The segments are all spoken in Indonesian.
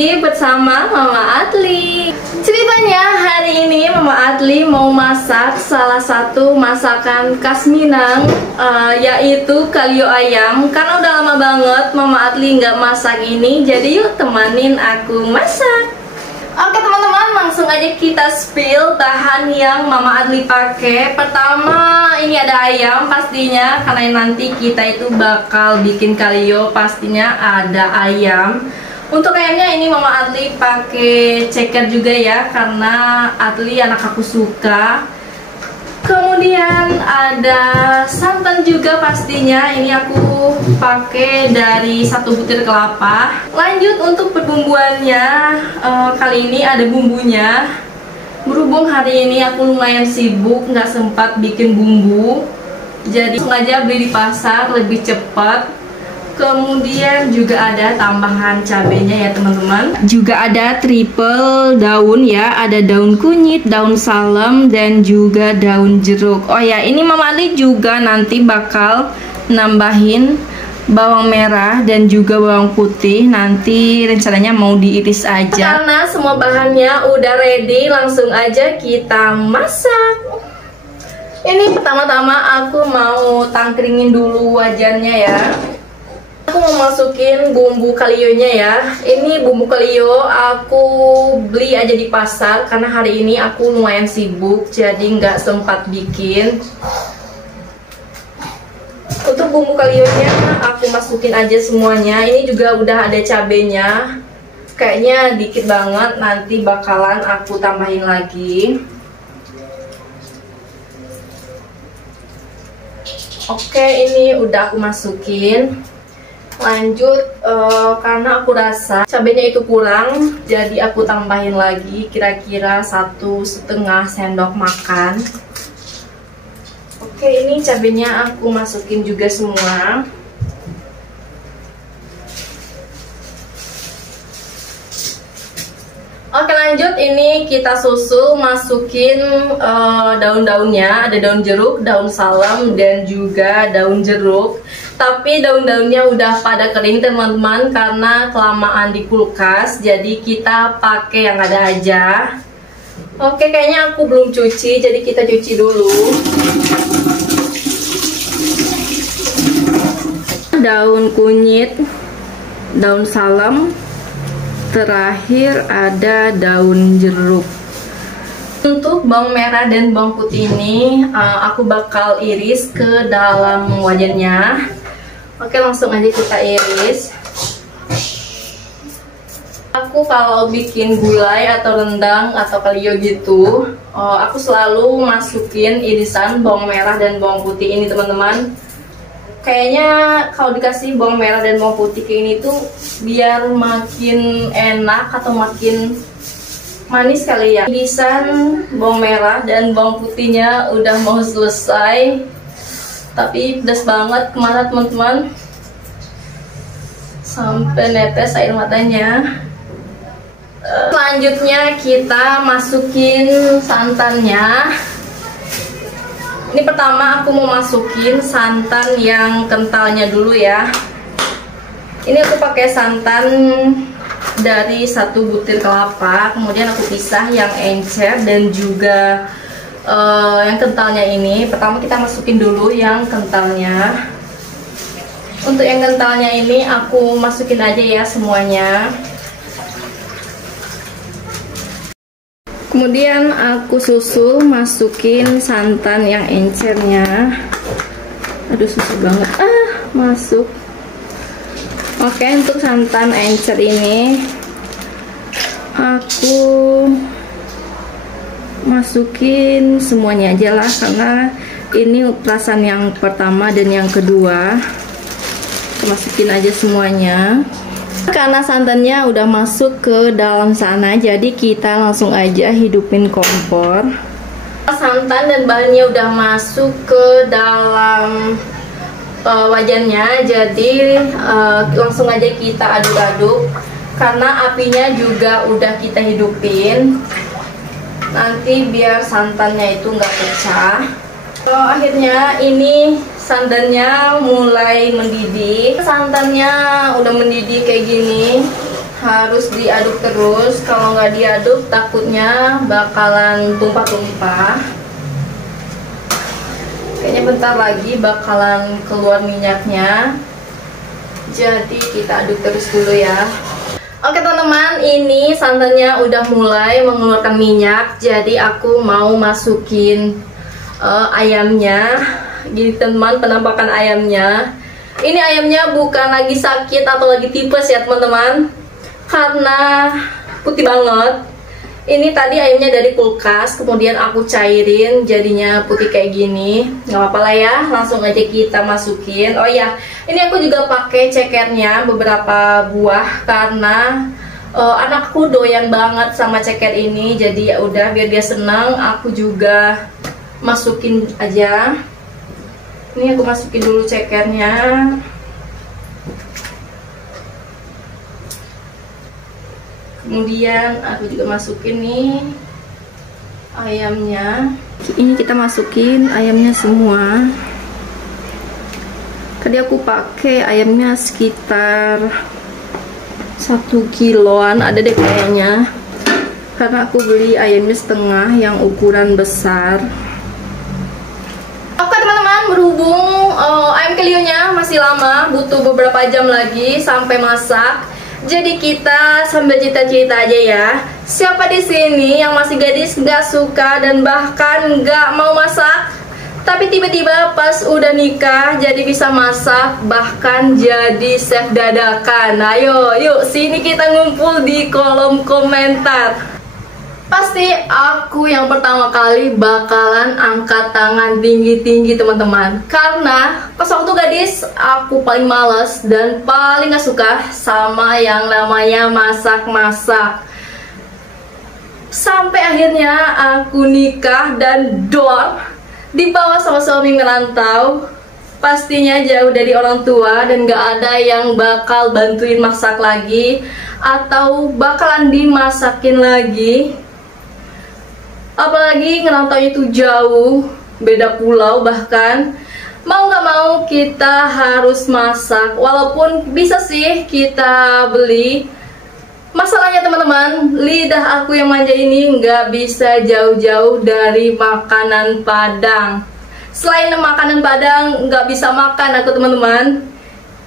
lagi bersama Mama Adli. Ceritanya hari ini Mama Adli mau masak salah satu masakan khas Minang, yaitu kalio ayam. Karena udah lama banget Mama Adli nggak masak ini, jadi yuk temanin aku masak. Oke teman-teman, langsung aja kita spill bahan yang Mama Adli pakai. Pertama, ini ada ayam pastinya, karena nanti kita itu bakal bikin kalio, pastinya ada ayam. Untuk ayamnya ini Mama Adli pakai ceker juga ya, karena Adli anak aku suka. Kemudian ada santan juga pastinya, ini aku pakai dari 1 butir kelapa. Lanjut untuk perbumbuannya, kali ini ada bumbunya. Berhubung hari ini aku lumayan sibuk, nggak sempat bikin bumbu, jadi sengaja beli di pasar lebih cepat. Kemudian juga ada tambahan cabenya ya teman-teman. Juga ada triple daun ya, ada daun kunyit, daun salam, dan juga daun jeruk. Oh ya, ini Mama Adli juga nanti bakal nambahin bawang merah dan juga bawang putih. Nanti rencananya mau diiris aja. Karena semua bahannya udah ready, langsung aja kita masak. Ini pertama-tama aku mau tangkringin dulu wajannya ya. Aku mau masukin bumbu kalionya ya. Ini bumbu kalio aku beli aja di pasar, karena hari ini aku lumayan sibuk, jadi nggak sempat bikin. Untuk bumbu kalionya aku masukin aja semuanya. Ini juga udah ada cabenya, kayaknya dikit banget, nanti bakalan aku tambahin lagi. Oke, ini udah aku masukin. Lanjut, karena aku rasa cabenya itu kurang, jadi aku tambahin lagi kira-kira 1,5 sendok makan. Oke, ini cabenya aku masukin juga semua. Oke, lanjut, ini kita susul masukin daun-daunnya. Ada daun jeruk, daun salam, dan juga daun jeruk. Tapi daun-daunnya udah pada kering teman-teman, karena kelamaan di kulkas, jadi kita pakai yang ada aja. Oke, kayaknya aku belum cuci, jadi kita cuci dulu. Daun kunyit, daun salam, terakhir ada daun jeruk. Untuk bawang merah dan bawang putih ini aku bakal iris ke dalam wajannya. Oke, langsung aja kita iris. Aku kalau bikin gulai atau rendang atau kalio gitu, aku selalu masukin irisan bawang merah dan bawang putih ini teman-teman. Kayaknya kalau dikasih bawang merah dan bawang putih kayak ini tuh biar makin enak atau makin manis kali ya. Irisan bawang merah dan bawang putihnya udah mau selesai, tapi pedas banget kemana teman-teman, sampai netes air matanya. Selanjutnya kita masukin santannya. Ini pertama aku mau masukin santan yang kentalnya dulu ya. Ini aku pakai santan dari 1 butir kelapa, kemudian aku pisah yang encer dan juga yang kentalnya ini. Pertama kita masukin dulu yang kentalnya. Untuk yang kentalnya ini aku masukin aja ya semuanya. Kemudian aku susul masukin santan yang encernya. Aduh, susah banget. Masuk. Oke, untuk santan encer ini aku masukin semuanya aja lah, karena ini perasan yang pertama dan yang kedua. Masukin aja semuanya. Karena santannya udah masuk ke dalam sana, jadi kita langsung aja hidupin kompor. Santan dan bahannya udah masuk ke dalam wajannya, jadi langsung aja kita aduk-aduk. Karena apinya juga udah kita hidupin, nanti biar santannya itu nggak pecah. Akhirnya ini santannya mulai mendidih. Santannya udah mendidih kayak gini, harus diaduk terus. Kalau nggak diaduk takutnya bakalan tumpah-tumpah. Kayaknya bentar lagi bakalan keluar minyaknya. Jadi kita aduk terus dulu ya. Oke teman-teman, ini santannya udah mulai mengeluarkan minyak. Jadi aku mau masukin ayamnya. Gini teman, penampakan ayamnya. Ini ayamnya bukan lagi sakit atau lagi tipes ya teman-teman, karena putih banget. Ini tadi ayamnya dari kulkas, kemudian aku cairin jadinya putih kayak gini. Nggak apa-apa lah ya, langsung aja kita masukin. Oh ya, ini aku juga pakai cekernya beberapa buah karena anakku doyan banget sama ceker ini. Jadi ya udah, biar dia senang, aku juga masukin aja. Ini aku masukin dulu cekernya. Kemudian aku juga masukin nih ayamnya. Ini kita masukin ayamnya semua. Tadi aku pakai ayamnya sekitar 1 kiloan ada deh kayaknya. Karena aku beli ayamnya setengah yang ukuran besar. Oke teman-teman, berhubung ayam kelionya masih lama, butuh beberapa jam lagi sampai masak. Jadi kita sambil cerita-cerita aja ya. Siapa di sini yang masih gadis gak suka dan bahkan gak mau masak, tapi tiba-tiba pas udah nikah jadi bisa masak, bahkan jadi chef dadakan? Ayo, yuk sini kita ngumpul di kolom komentar. Pasti aku yang pertama kali bakalan angkat tangan tinggi-tinggi teman-teman. Karena pas waktu gadis aku paling males dan paling gak suka sama yang namanya masak-masak. Sampai akhirnya aku nikah dan dibawa sama suami merantau. Pastinya jauh dari orang tua dan gak ada yang bakal bantuin masak lagi atau bakalan dimasakin lagi. Apalagi ngerantau itu jauh, beda pulau bahkan. Mau gak mau kita harus masak. Walaupun bisa sih kita beli. Masalahnya teman-teman, lidah aku yang manja ini nggak bisa jauh-jauh dari makanan Padang. Selain makanan Padang nggak bisa makan aku teman-teman.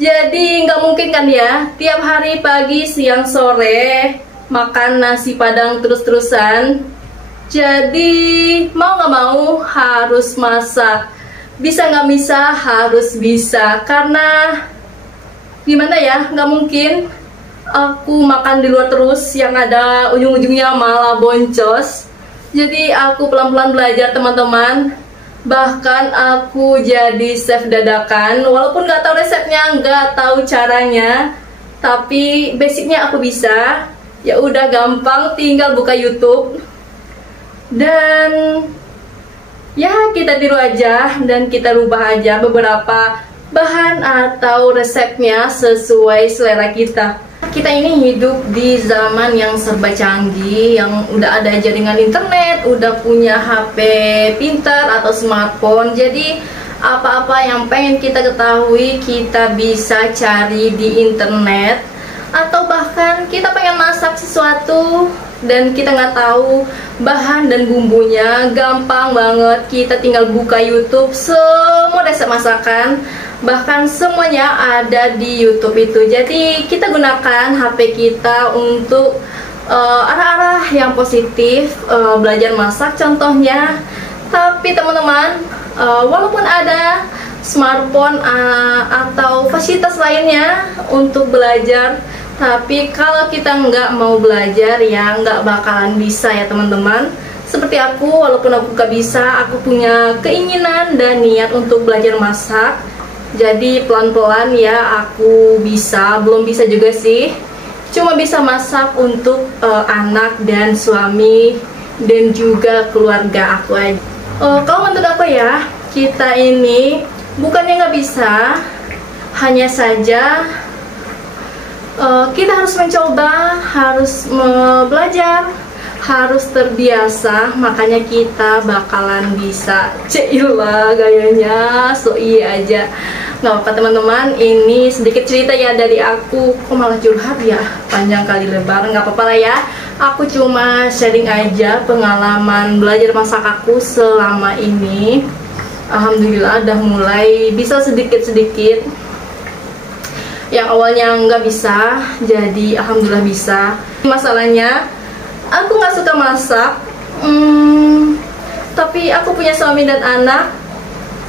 Jadi nggak mungkin kan ya tiap hari pagi, siang, sore makan nasi Padang terus-terusan. Jadi mau gak mau harus masak. Bisa nggak bisa harus bisa. Karena gimana ya, nggak mungkin aku makan di luar terus yang ada ujung-ujungnya malah boncos. Jadi aku pelan-pelan belajar teman-teman. Bahkan aku jadi chef dadakan. Walaupun nggak tahu resepnya, nggak tahu caranya, tapi basicnya aku bisa. Ya udah gampang, tinggal buka YouTube. Dan ya kita tiru aja dan kita rubah aja beberapa bahan atau resepnya sesuai selera kita. Kita ini hidup di zaman yang serba canggih, yang udah ada jaringan internet, udah punya HP pintar atau smartphone. Jadi apa-apa yang pengen kita ketahui kita bisa cari di internet. Atau bahkan kita pengen masak sesuatu dan kita nggak tahu bahan dan bumbunya, gampang banget, kita tinggal buka YouTube, semua resep masakan bahkan semuanya ada di YouTube itu. Jadi kita gunakan HP kita untuk arah-arah yang positif, belajar masak contohnya. Tapi teman-teman, walaupun ada smartphone atau fasilitas lainnya untuk belajar, tapi kalau kita nggak mau belajar ya nggak bakalan bisa ya teman-teman. Seperti aku, walaupun aku nggak bisa, aku punya keinginan dan niat untuk belajar masak. Jadi pelan-pelan ya aku bisa, belum bisa juga sih. Cuma bisa masak untuk anak dan suami dan juga keluarga aku aja. Kalau menurut aku ya, kita ini bukannya nggak bisa, hanya saja kita harus mencoba, harus belajar, harus terbiasa, makanya kita bakalan bisa. Cila gayanya so iya aja. Nggak apa-apa teman-teman, ini sedikit cerita ya dari aku. Kok malah curhat ya, panjang kali lebar. Nggak apa-apa lah ya, aku cuma sharing aja pengalaman belajar masak aku selama ini. Alhamdulillah udah mulai bisa sedikit-sedikit. Yang awalnya nggak bisa, jadi alhamdulillah bisa. Masalahnya aku nggak suka masak, tapi aku punya suami dan anak,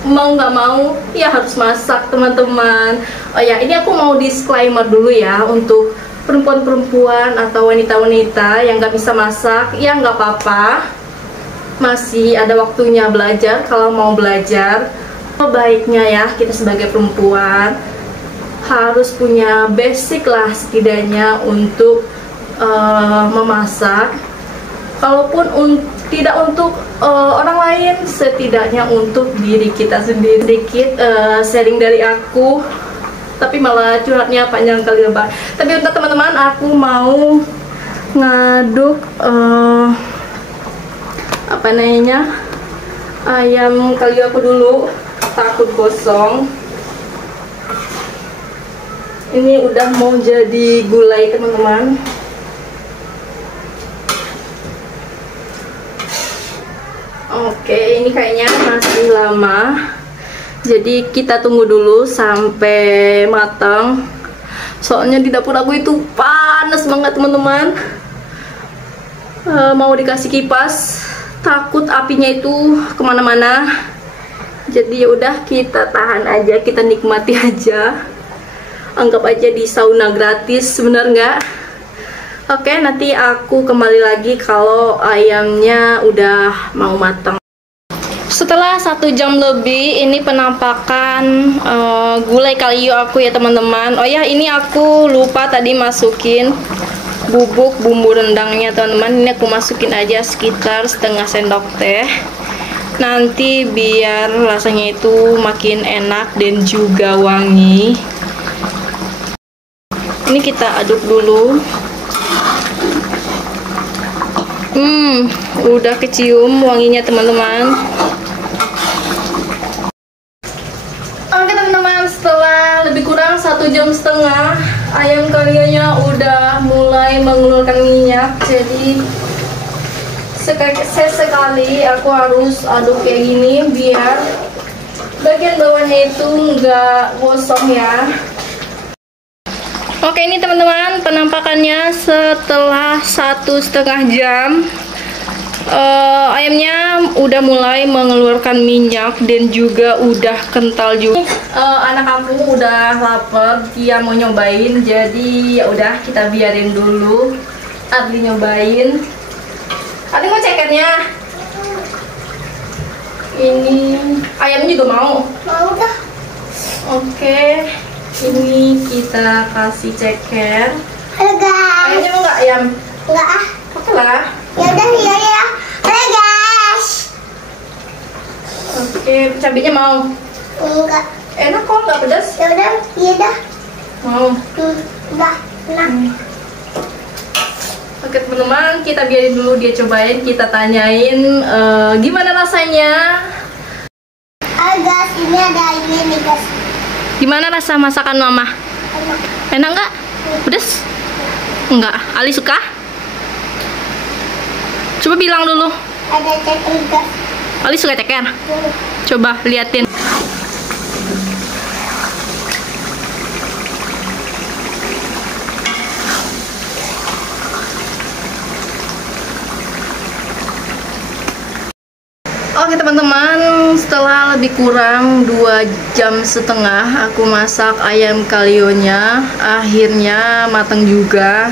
mau nggak mau ya harus masak teman-teman. Oh ya, ini aku mau disclaimer dulu ya untuk perempuan-perempuan atau wanita-wanita yang nggak bisa masak, ya nggak apa-apa, masih ada waktunya belajar. Kalau mau belajar, baiknya ya kita sebagai perempuan harus punya basic lah setidaknya untuk memasak. Kalaupun tidak untuk orang lain, setidaknya untuk diri kita sendiri. Sedikit sharing dari aku, tapi malah curhatnya panjang kali lebar. Tapi untuk teman-teman, aku mau ngaduk apa namanya, ayam kalio aku dulu, takut gosong. Ini udah mau jadi gulai teman-teman. Oke, ini kayaknya masih lama, jadi kita tunggu dulu sampai matang. Soalnya di dapur aku itu panas banget teman-teman. Mau dikasih kipas, takut apinya itu kemana-mana. Jadi ya udah, kita tahan aja, kita nikmati aja. Anggap aja di sauna gratis, bener nggak? Oke, nanti aku kembali lagi kalau ayamnya udah mau matang. Setelah 1 jam lebih, ini penampakan gulai kalio aku ya teman-teman. Oh ya, ini aku lupa tadi masukin bubuk bumbu rendangnya teman-teman. Ini aku masukin aja sekitar setengah sendok teh. Nanti biar rasanya itu makin enak dan juga wangi. Ini kita aduk dulu. Udah kecium wanginya teman-teman. Oke teman-teman, setelah lebih kurang 1,5 jam, ayam kalionya udah mulai mengeluarkan minyak. Jadi sesekali aku harus aduk kayak gini biar bagian bawahnya itu nggak gosong ya. Oke, ini teman-teman penampakannya setelah 1,5 jam. Ayamnya udah mulai mengeluarkan minyak dan juga udah kental juga. Anak aku udah lapar, dia mau nyobain, jadi ya udah kita biarin dulu Adli nyobain. Adli mau cekernya? Ini ayamnya juga mau? Mau dah. Oke. Ini kita kasih ceker. Halo guys. Ayamnya mau nggak ayam? Enggak ah. Oke lah. Ya udah ya. Halo guys. Oke, cabenya mau? Enggak. Enak kok, nggak pedas? Ya udah, iya dah. Mau. Udah. Nah. Oke teman-teman, kita biarin dulu dia cobain. Kita tanyain gimana rasanya. Halo guys, ini ada ini nih guys. Gimana rasa masakan mama? Enak. Enak nggak? Pedes? Enggak. Ali suka? Coba bilang dulu. Ada ceker guys. Ali suka ceker? Coba liatin. Oke teman-teman, setelah lebih kurang 2,5 jam aku masak ayam kalionya, akhirnya matang juga.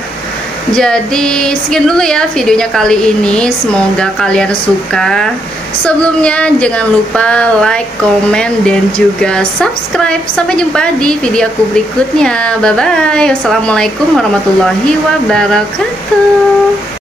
Jadi sekian dulu ya videonya kali ini, semoga kalian suka. Sebelumnya jangan lupa like, komen, dan juga subscribe. Sampai jumpa di video aku berikutnya. Bye bye. Wassalamualaikum warahmatullahi wabarakatuh.